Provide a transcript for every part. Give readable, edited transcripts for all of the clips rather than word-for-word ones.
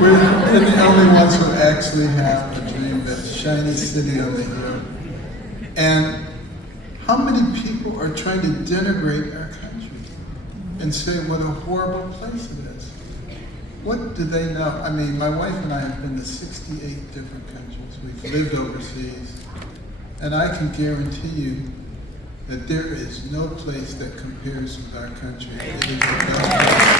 We're the only ones who actually have a dream, that shiny city on the hill. And how many people are trying to denigrate our country and say what a horrible place it is? What do they know? I mean, my wife and I have been to 68 different countries. We've lived overseas. And I can guarantee you that there is no place that compares with our country. It is the best place.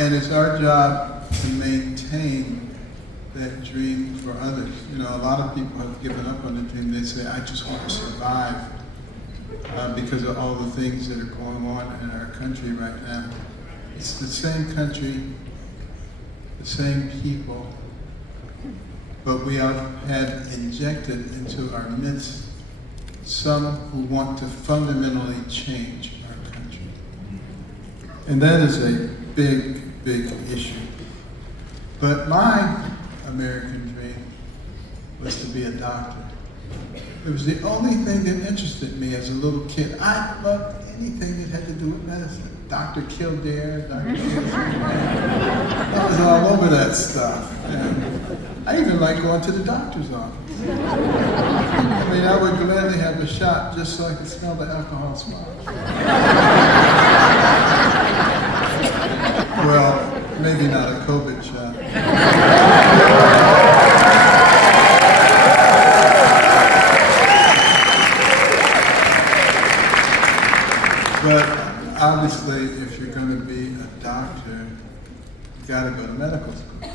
And it's our job to maintain that dream for others. You know, a lot of people have given up on the dream. They say, I just want to survive because of all the things that are going on in our country right now. It's the same country, the same people, but we have had injected into our midst some who want to fundamentally change our country. And that is a big, big issue. But my American dream was to be a doctor. It was the only thing that interested me as a little kid. I loved anything that had to do with medicine. Dr. Kildare, Dr. I was all over that stuff. And I even liked going to the doctor's office. I mean, I would gladly have a shot just so I could smell the alcohol smoke. Well, maybe not a COVID shot. But obviously, if you're going to be a doctor, you got to go to medical school.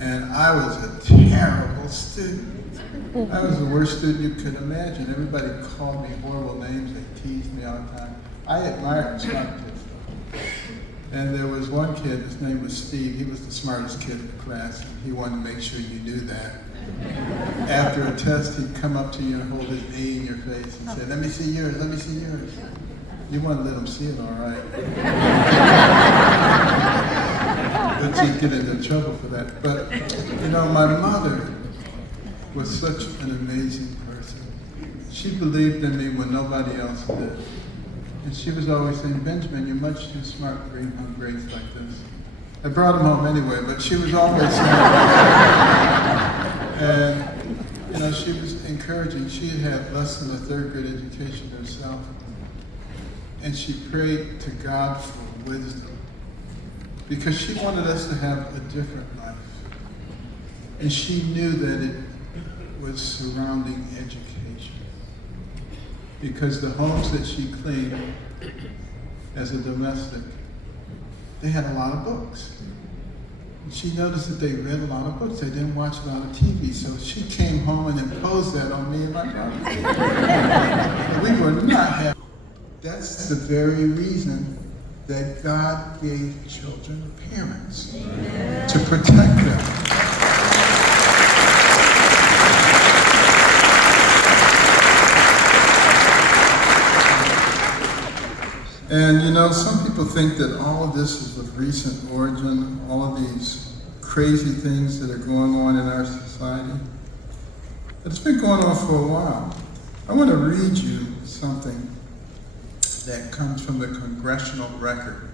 And I was a terrible student. I was the worst student you could imagine. Everybody called me horrible names. They teased me all the time. I admired smart kids, though. And there was one kid, his name was Steve. He was the smartest kid in the class, and he wanted to make sure you knew that. After a test, he'd come up to you and hold his knee in your face and say, let me see yours, let me see yours. You want to let him see it, all right. But you'd get into trouble for that. But, you know, my mother was such an amazing person. She believed in me when nobody else did. And she was always saying, Benjamin, you're much too smart for being on grades like this. I brought him home anyway, but she was always saying that. And, you know, she was encouraging. She had had less than a third grade education herself. And she prayed to God for wisdom because she wanted us to have a different life. And she knew that it was surrounding education because the homes that she cleaned as a domestic, they had a lot of books. And she noticed that they read a lot of books. They didn't watch a lot of TV. So she came home and imposed that on me and my brother. We were not happy. That's the very reason that God gave children parents, to protect them. And you know, some people think that all of this is of recent origin, all of these crazy things that are going on in our society. But it's been going on for a while. I want to read you something that comes from the Congressional Record.